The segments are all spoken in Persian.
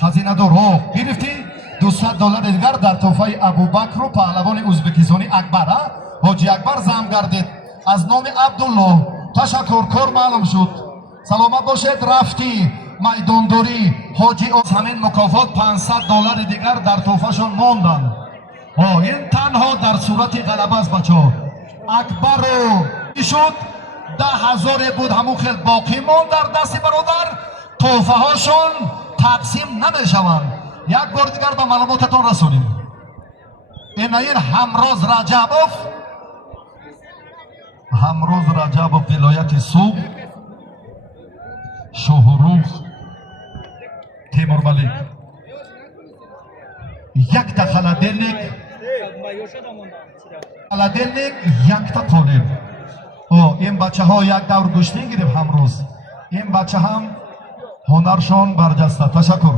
хазинадорҳо гирифтӣ $200 дигар дар тӯҳфаи абубакру паҳлавони ӯзбекистони акбара ҳоҷи акбар замъ гардид. аз номи абдуллоҳ ташаккур, кор маълум шуд. саломат бошед. рафтӣ майдондорӣ ҳоҷи ҳамин мукофот $500 дигар дар тӯҳфашон монданд. ин танҳо дар сурати ғалаба аст бачаҳо. акбару шуд 10,000 буд, ҳамун хел боқӣ монд дар дасти бародар. тӯҳфаҳошон тақсим намешаванд. як бор дигар ба маълумотатон расонем. инаин ҳамроз раҷабов вилояти суғ, шоҳрух темурмалик, якта халаделник, якта қолиб. ин бачаҳо як давр гӯштин гирифт ҳамрӯз. ин бача ҳам ҳунаршон барҷаста. ташаккур.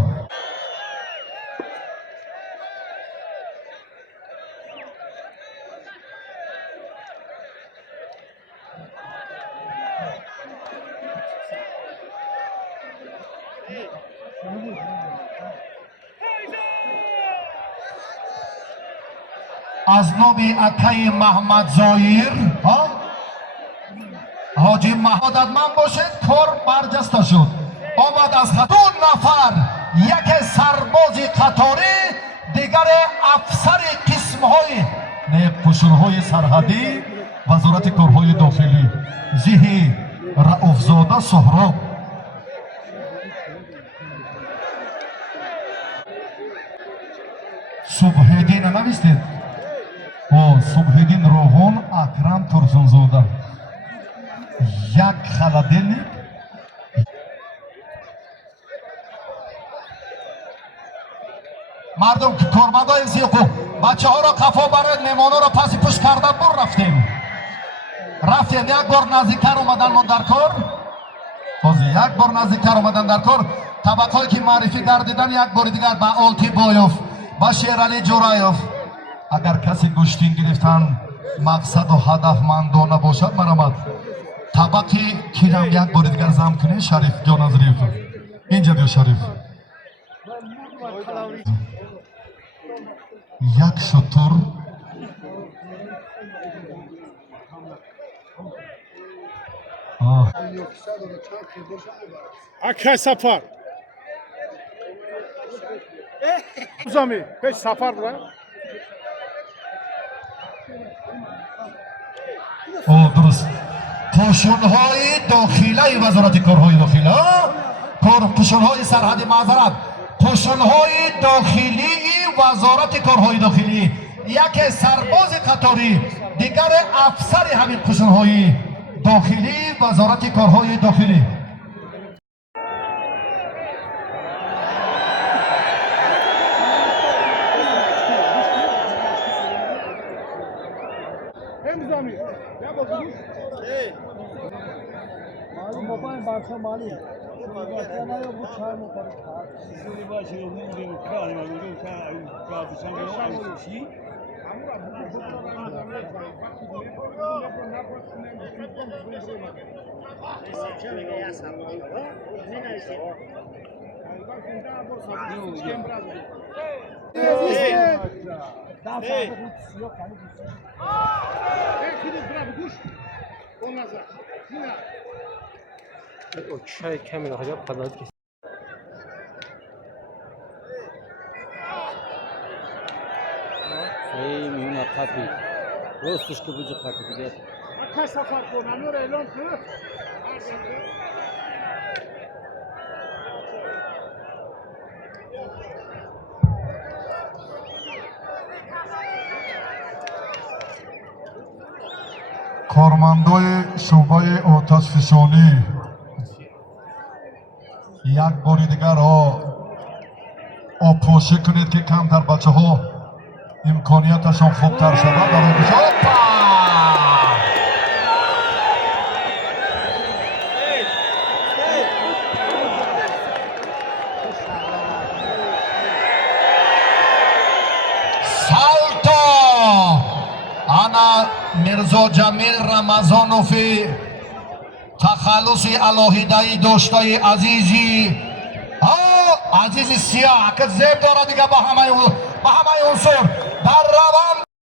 از نام اکای محمد زایر حاجی محمدمند باشد. کار برجسته شد. آمد از دو نفر، یک سرباز قطاری، دیگر افسر قسم‌های پوشون‌های سرحدی وزارت کارهای داخلی زیهی رؤوفزاده سهراب. صبحیدین نویستید؟ صبحیدین روحان اکرم ترسونزاده. یک خلادلnik. مردم که کارمندای زیقو بچه ها را قفا برد، مهمانا را پسی پشت کرده بر رفتیم. یک بار نزدیکتر اومدن من در کار. یک بار نزدیکتر اومدن در کار. طبقهایی که معرفی گردیدن یک بار دیگر با آلتی بایوف، با شیرعلی جورایوف. اگر کسی گوشتین گرفتن مقصد و هدفمندانه باشد مرامد. طبقه کیرم یک بار دیگر زم کنه. شریف جان نظریف اینجا بیا. شریف یک شطور اکه سفر زمی پیش سفر بودن. درست. پوشون‌های داخلی وزارت کارهای داخلی، پوشون‌های سرحدی، معذرت، پوشون‌های داخلی وزارت کارهای داخلی، یک سرباز قطاری، دیگر افسر همین پوشون‌های داخلی وزارت کارهای داخلی. چای کمی نخواهد پداد کسی ای میونه قطعی راستش که بجه قطعی دیگر اکه سفر کنن رو اعلام کنه. کارمندای شعبه آتشفشانی یک بار دیگر آبپاشی کنید که کمتر بچه ها امکانیتشان خوبتر شود. میرزا جمیل رمضانوفی تخلص الهیدهی داشته عزیزی عزیز سیاه که زیب داره دیگه با همه عنصر در روند